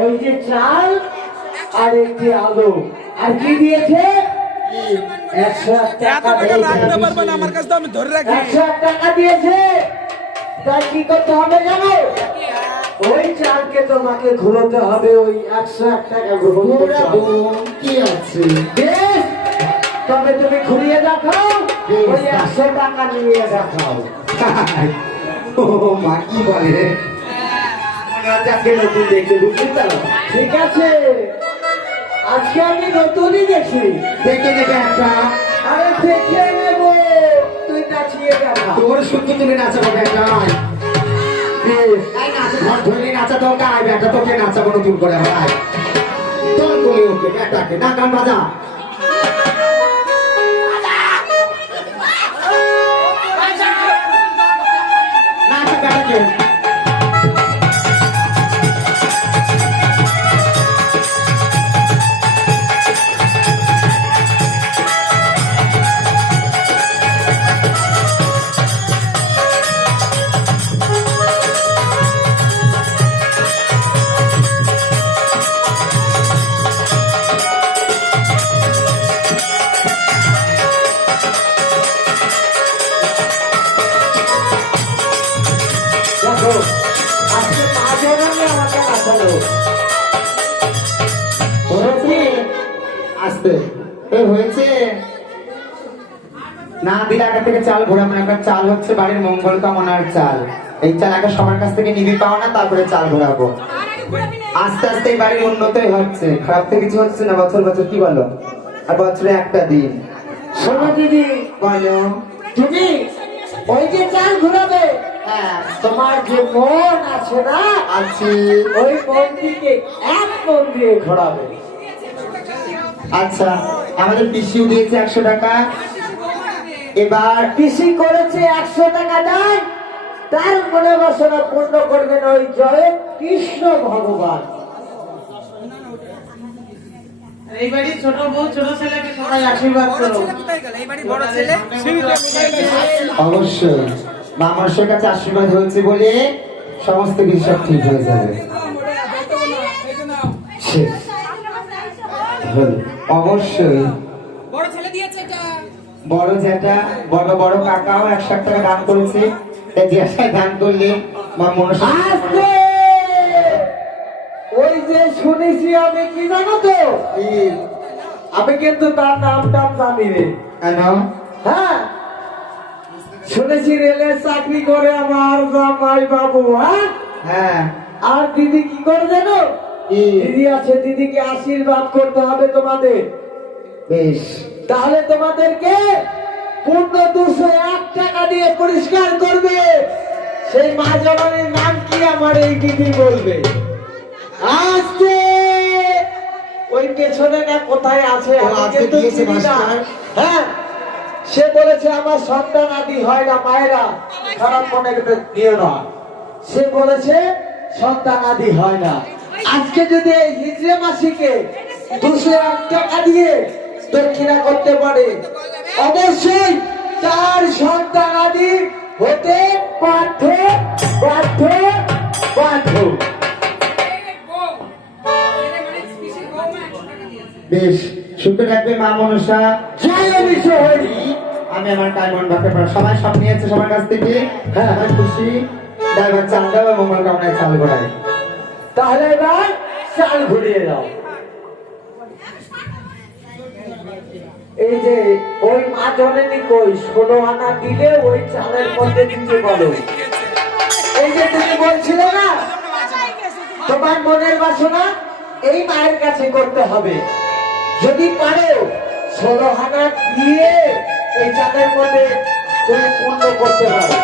ওই যে চাল আর একটি আলু আর কি দিয়েছে 101 টাকা আমার কাছে তো আমি ধরে রাখি 101 টাকা দিয়েছে। তাই কি করতে হবে জানো? ওই চালকে তোমাকে ঘুরোতে হবে, ওই 101 টাকা গ্রহণ করতে হবে। কি আছে বেশ, তবে তুমি ঘুরিয়ে দেখাও, ওই 100 টাকা নিয়ে দেখাও। ও মা কি বলে মনে হচ্ছে আজকে নতুন দেখে, বুঝলি তো? ঠিক আছে, আজকে আমি নতুনই দেখি। দেখে নেবে একটা আরে দেখে নেবো, তুই নাচিয়ে দেখা। তোর শুনতে তুমি নাচাবো একটা বেশ, ঘর ধরে নাচা তো গায়ে একটা তোকে নাচাবো নতুন করে ভাই তোর বলে ওকে বেটাকে না গান বাজা নাচা বেটাকে দেখো, আজকে 5 জনে আমাকে নাচালো। হয়েছে আসতে হয়েছে না দিলে আগে থেকে চাল ঘোরা মানে একটা চাল হচ্ছে বাড়ির মঙ্গল কামনার চাল এই চাল আগে সবার কাছ থেকে নিবি পাও না তারপরে চাল ঘোরাবো আস্তে আস্তে এই বাড়ির উন্নতই হচ্ছে খারাপ থেকে কিছু হচ্ছে না বছর বছর কি বলো আর বছরে একটা দিন শোনো দিদি, বলো তুমি ওই যে চাল ঘুরাবে, হ্যাঁ তোমার যে মন আছে না, আছি ওই মনটিকে এক মন দিয়ে ঘোরাবে। আচ্ছা আমাদের পিসিও দিয়েছে 100 টাকা এবার কৃষি করেছে 100 টাকা দেয়, তার মনে বাসনা পূর্ণ করবেন ওই জয় কৃষ্ণ ভগবান। এই বাড়ির ছোট বউ ছোট ছেলেকে সবাই আশীর্বাদ করো। এই বাড়ি বড় ছেলে অবশ্যই মা মানুষের কাছে আশীর্বাদ হয়েছে বলে সমস্ত কিছু সব ঠিক হয়ে যাবে শেষ। হলো। অবশ্যই বড় ছেলে দিয়েছে এটা বড় জ্যাঠা বড় বড় কাকাও 100 টাকা দান করেছে তাই জ্যাঠায় দান করলে মা মনসা আস্তে, ওই যে শুনেছি আমি, কি জানো তো, আমি কিন্তু তার নামটা জানি রে। কেন হ্যাঁ, শুনেছি রেলের চাকরি করে আমার জামাই বাবু। হ্যাঁ, হ্যাঁ আর দিদি কি করে জানো? কি? দিদি আছে, দিদিকে আশীর্বাদ করতে হবে তোমাদের। বেশ তাহলে তোমাদেরকে পূর্ণ 201 টাকা দিয়ে পরিষ্কার করবে। সেই মা জননীর নাম কি আমার এই দিদি বলবে। আজকে ওই পেছনে না কোথায় আছে, ও আমি আজকে কিন্তু দিয়েছে চিনি না। মাস্টার। হ্যাঁ, সে বলেছে আমার সন্তান আদি হয় না, মায়েরা খারাপ মনে দিও না। সে বলেছে সন্তান আদি হয় না। আজকে যদি এই হিজড়ে মাসিকে 201 টাকা দিয়ে দক্ষিণা করতে পারে, অবশ্যই তার সন্তান আদি হতে বাধ্য বাধ্য বাধ্য। বেশ সুখে থাকবে মা মনসা জয় বিশ্ব হরি। আমি আমার ডায়মন্ড বাকে সবাই সব নিয়েছে সবার কাছ থেকে হ্যাঁ। সবাই খুশি ড্রাইভার চাল দাও এবং মঙ্গল কামনায় চাল করায় তাহলে এবার চাল ঘুরিয়ে দাও। এই যে ওই মা জননী কই 16 আনা দিলে ওই চালের মধ্যে দিতে বলো। এই যে তুমি বলছিলে না তোমার মনের বাসনা এই মায়ের কাছে করতে হবে, যদি পারো 16 আনা দিয়ে এই চালের মধ্যে তুমি পূর্ণ করতে পারো।